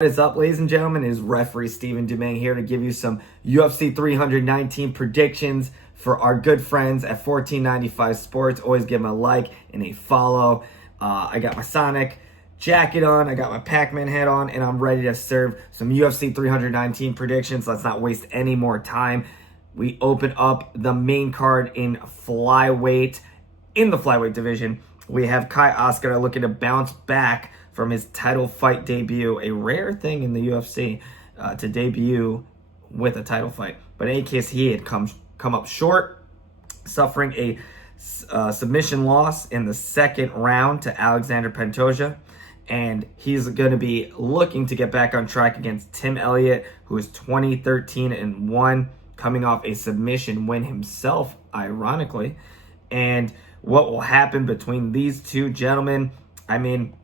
What is up, ladies and gentlemen? It is referee Steven Dumeng here to give you some UFC 319 predictions for our good friends at 1495 Sports. Always give them a like and a follow. I got my Sonic jacket on, I got my Pac-Man hat on, and I'm ready to serve some UFC 319 predictions. Let's not waste any more time. We open up the main card in flyweight. In the flyweight division, we have Kai Oscar looking to bounce back from his title fight debut, a rare thing in the UFC to debut with a title fight. But in any case, he had come up short, suffering a submission loss in the second round to Alexander Pantoja. And he's going to be looking to get back on track against Tim Elliott, who is 20-13-1, coming off a submission win himself, ironically. And what will happen between these two gentlemen? I mean,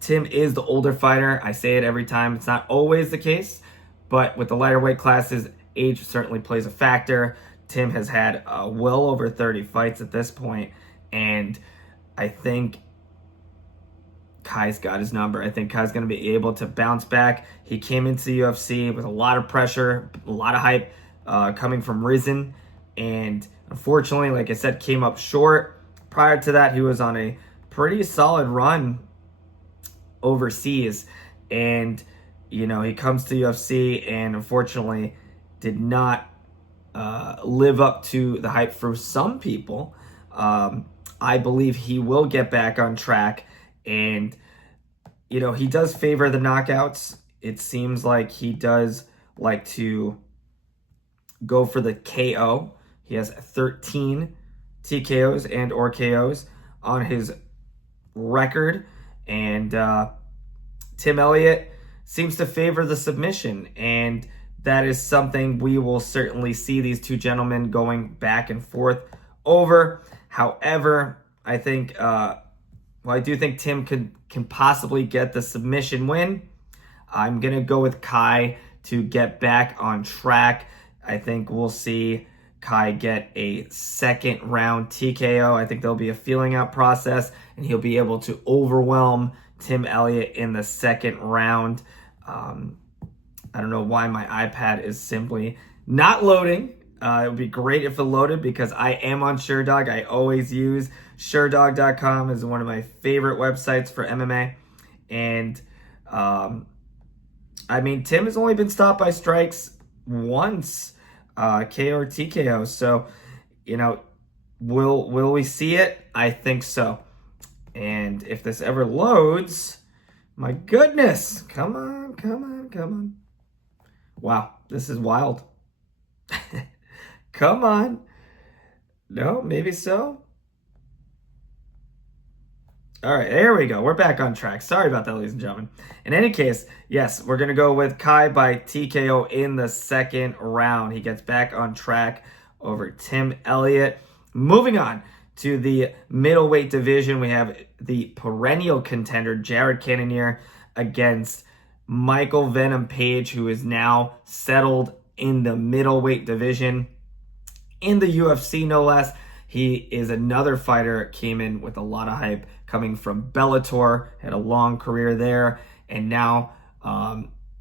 Tim is the older fighter. I say it every time. It's not always the case, but with the lighter weight classes, age certainly plays a factor. Tim has had well over 30 fights at this point, and I think Kai's got his number. I think Kai's going to be able to bounce back. He came into the UFC with a lot of pressure, a lot of hype coming from Rizin, and unfortunately, like I said, came up short. Prior to that, he was on a pretty solid run overseas, and you know, he comes to UFC and unfortunately did not live up to the hype for some people. I believe he will get back on track, and you know, he does favor the knockouts. It seems like he does like to go for the KO. He has 13 TKOs and or KOs on his record. And Tim Elliott seems to favor the submission, and that is something we will certainly see these two gentlemen going back and forth over. However, I think, I do think Tim can possibly get the submission win. I'm going to go with Kai to get back on track. I think we'll see Kai get a second round TKO. I think there'll be a feeling out process, and he'll be able to overwhelm Tim Elliott in the second round. I don't know why my iPad is simply not loading. It would be great if it loaded because I am on SureDog. I always use SureDog.com as one of my favorite websites for MMA. And I mean, Tim has only been stopped by strikes once. KO or TKO. So, you know, will we see it? I think so. And if this ever loads, my goodness, come on. Wow, this is wild. Come on. No, maybe so. All right, there we go. We're back on track. Sorry about that, ladies and gentlemen. In any case, yes, we're going to go with Kai by TKO in the second round. He gets back on track over Tim Elliott. Moving on to the middleweight division, we have the perennial contender, Jared Cannonier, against Michael Venom Page, who is now settled in the middleweight division in the UFC, no less. He is another fighter, came in with a lot of hype, coming from Bellator, had a long career there, and now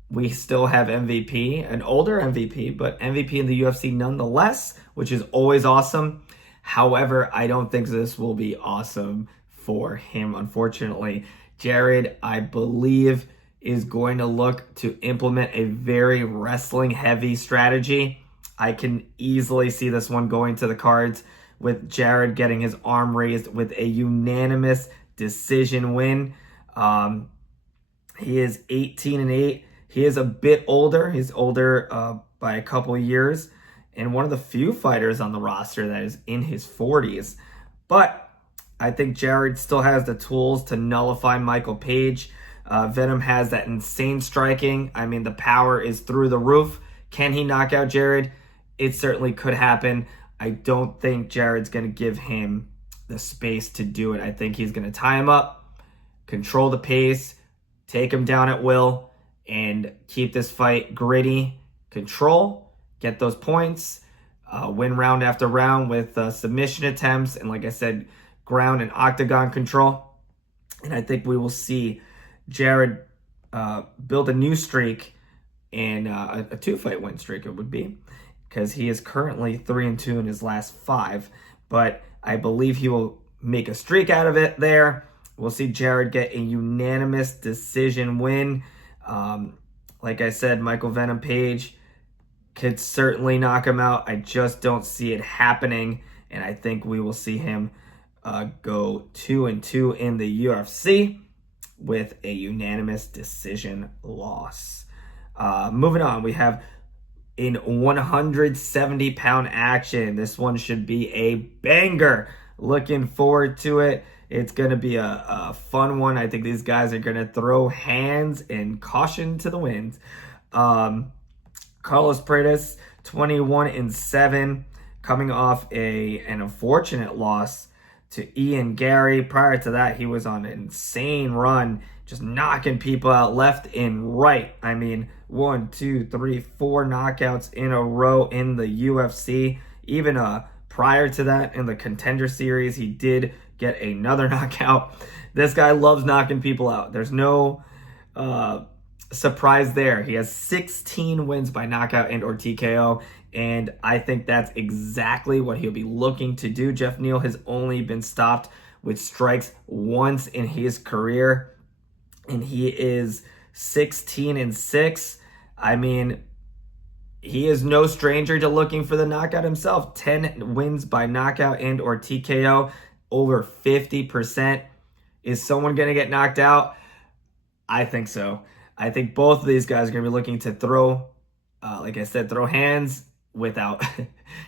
we still have MVP, an older MVP, but MVP in the UFC nonetheless, which is always awesome. However, I don't think this will be awesome for him, unfortunately. Jared, I believe, is going to look to implement a very wrestling-heavy strategy. I can easily see this one going to the cards, with Jared getting his arm raised with a unanimous decision win. He is 18-8. He is a bit older. He's older by a couple of years, and one of the few fighters on the roster that is in his 40s. But I think Jared still has the tools to nullify Michael Page. Venom has that insane striking. I mean, the power is through the roof. Can he knock out Jared? It certainly could happen. I don't think Jared's going to give him the space to do it. I think he's going to tie him up, control the pace, take him down at will, and keep this fight gritty, control, get those points, win round after round with submission attempts, and like I said, ground and octagon control. And I think we will see Jared build a new streak and a 2-fight win streak it would be, because he is currently 3-2 in his last 5. But I believe he will make a streak out of it there. We'll see Jared get a unanimous decision win. Like I said, Michael Venom Page could certainly knock him out. I just don't see it happening, and I think we will see him go 2-2 in the UFC with a unanimous decision loss. Moving on, we have in 170-pound action. This one should be a banger. Looking forward to it. It's going to be a fun one. I think these guys are going to throw hands and caution to the wind. Carlos Paredes, 21-7, coming off an unfortunate loss to Ian Gary. Prior to that, he was on an insane run, just knocking people out left and right. I mean, 1, 2, 3, 4 knockouts in a row in the UFC. Even prior to that, in the Contender Series, he did get another knockout. This guy loves knocking people out. There's no surprise there. He has 16 wins by knockout and or TKO, and I think that's exactly what he'll be looking to do. Jeff Neal has only been stopped with strikes once in his career, and he is 16-6. I mean, he is no stranger to looking for the knockout himself. 10 wins by knockout and or TKO, over 50%. Is someone going to get knocked out? I think so. I think both of these guys are going to be looking to throw, like I said, throw hands without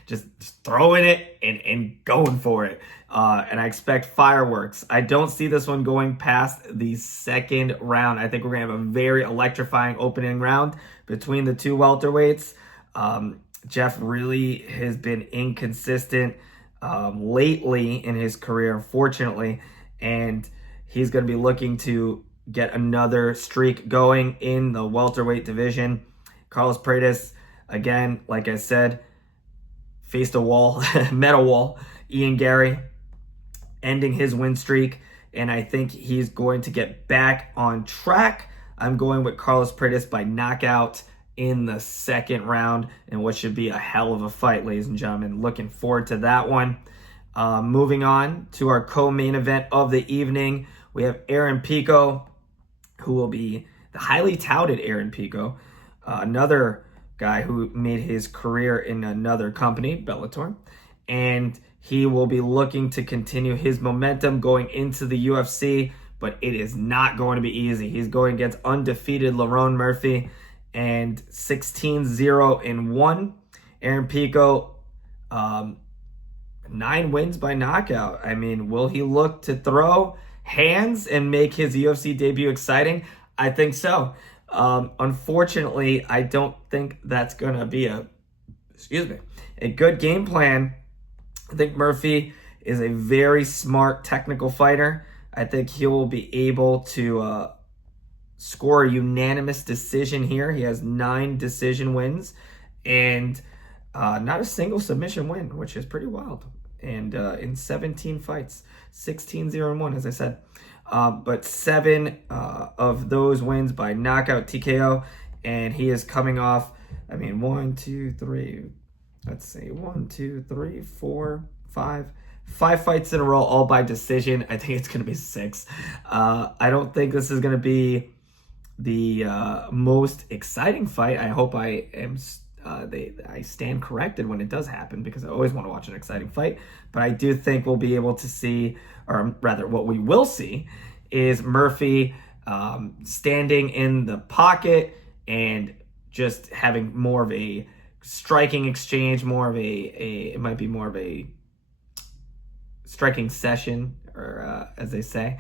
just throwing it and going for it. And I expect fireworks. I don't see this one going past the second round. I think we're going to have a very electrifying opening round between the two welterweights. Jeff really has been inconsistent lately in his career, unfortunately, and he's going to be looking to get another streak going in the welterweight division. Carlos Paredes, again, like I said, faced a wall, met a wall. Ian Gary ending his win streak, and I think he's going to get back on track. I'm going with Carlos Paredes by knockout in the second round, in what should be a hell of a fight, ladies and gentlemen. Looking forward to that one. Moving on to our co-main event of the evening, we have Aaron Pico, who will be the highly touted Aaron Pico, another guy who made his career in another company, Bellator, and he will be looking to continue his momentum going into the UFC, but it is not going to be easy. He's going against undefeated Lerone Murphy, and 16-0-1. Aaron Pico, 9 wins by knockout. I mean, will he look to throw hands and make his UFC debut exciting? I think so. Unfortunately, I don't think that's going to be a good game plan. I think Murphy is a very smart technical fighter. I think he will be able to score a unanimous decision here. He has 9 decision wins and not a single submission win, which is pretty wild. And in 17 fights, 16-0-1, as I said. But 7 of those wins by knockout TKO, and he is coming off, I mean, 1, 2, 3, let's see, 1, 2, 3, 4, 5 fights in a row, all by decision. I think it's going to be 6. I don't think this is going to be the most exciting fight. I hope I am I stand corrected when it does happen, because I always want to watch an exciting fight. But I do think we'll be able to see, or rather what we will see, is Murphy standing in the pocket and just having more of a striking exchange, more of it might be more of a striking session, or as they say.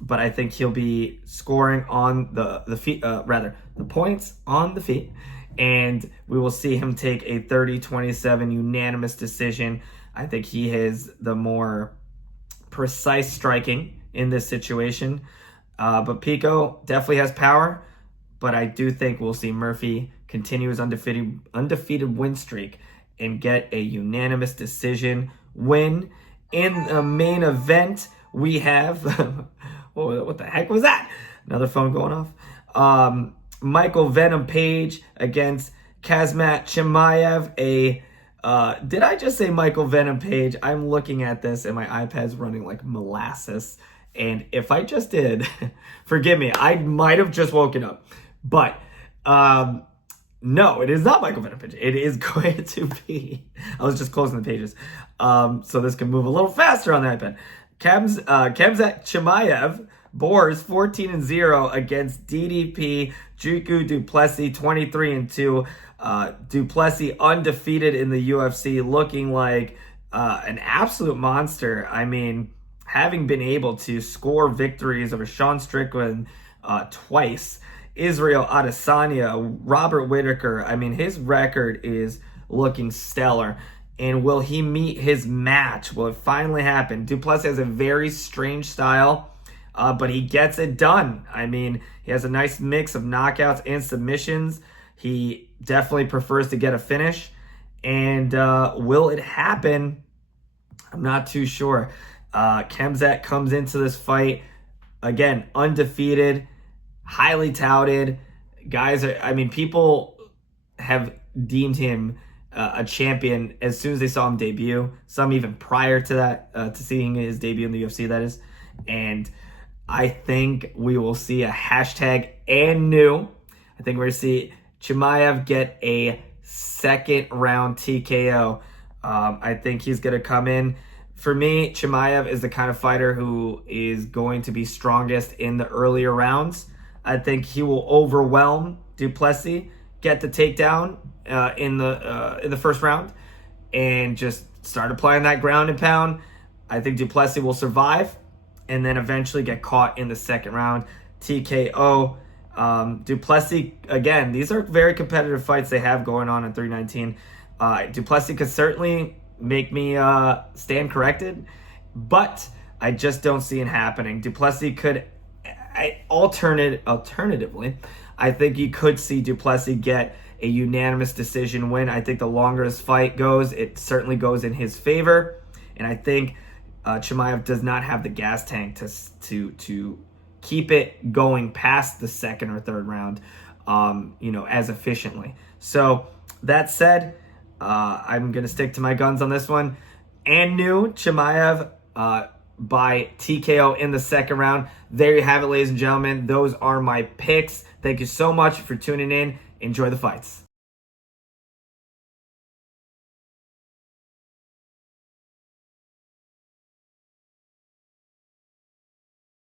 But I think he'll be scoring on the feet, the points on the feet, and we will see him take a 30-27 unanimous decision. I think he has the more precise striking in this situation. But Pico definitely has power, but I do think we'll see Murphy continue his undefeated win streak and get a unanimous decision win. In the main event, we have what the heck was that? Another phone going off. Michael Venom Page against Khamzat Chimaev. Did I just say Michael Venom Page? I'm looking at this and my iPad's running like molasses. And if I just did, forgive me, I might have just woken up. But no, it is not Michael Venom Page. It is going to be, I was just closing the pages. So this can move a little faster on the iPad. Khamzat Chimaev, Boers 14-0 against DDP Dricus du Plessis 23-2. Du Plessis undefeated in the UFC, looking like an absolute monster. I mean, having been able to score victories over Sean Strickland twice, Israel Adesanya, Robert Whittaker. I mean, his record is looking stellar. And will he meet his match? Will it finally happen? Du Plessis has a very strange style, but he gets it done. I mean, he has a nice mix of knockouts and submissions. He definitely prefers to get a finish. And will it happen? I'm not too sure. Khamzat comes into this fight, again, undefeated, highly touted. People have deemed him a champion as soon as they saw him debut. Some even prior to that, to seeing his debut in the UFC, that is. And I think we will see a hashtag and new. I think we're going to see Chimaev get a second round TKO. I think he's going to come in. For me, Chimaev is the kind of fighter who is going to be strongest in the earlier rounds. I think he will overwhelm Du Plessis, get the takedown in the first round, and just start applying that ground and pound. I think Du Plessis will survive and then eventually get caught in the second round. TKO. Du Plessis, again, these are very competitive fights they have going on in 319. Du Plessis could certainly make me stand corrected, but I just don't see it happening. Du Plessis could, alternatively, I think you could see Du Plessis get a unanimous decision win. I think the longer this fight goes, it certainly goes in his favor, and I think Chimaev does not have the gas tank to keep it going past the second or third round, as efficiently. So that said, I'm going to stick to my guns on this one. And new Chimaev by TKO in the second round. There you have it, ladies and gentlemen. Those are my picks. Thank you so much for tuning in. Enjoy the fights.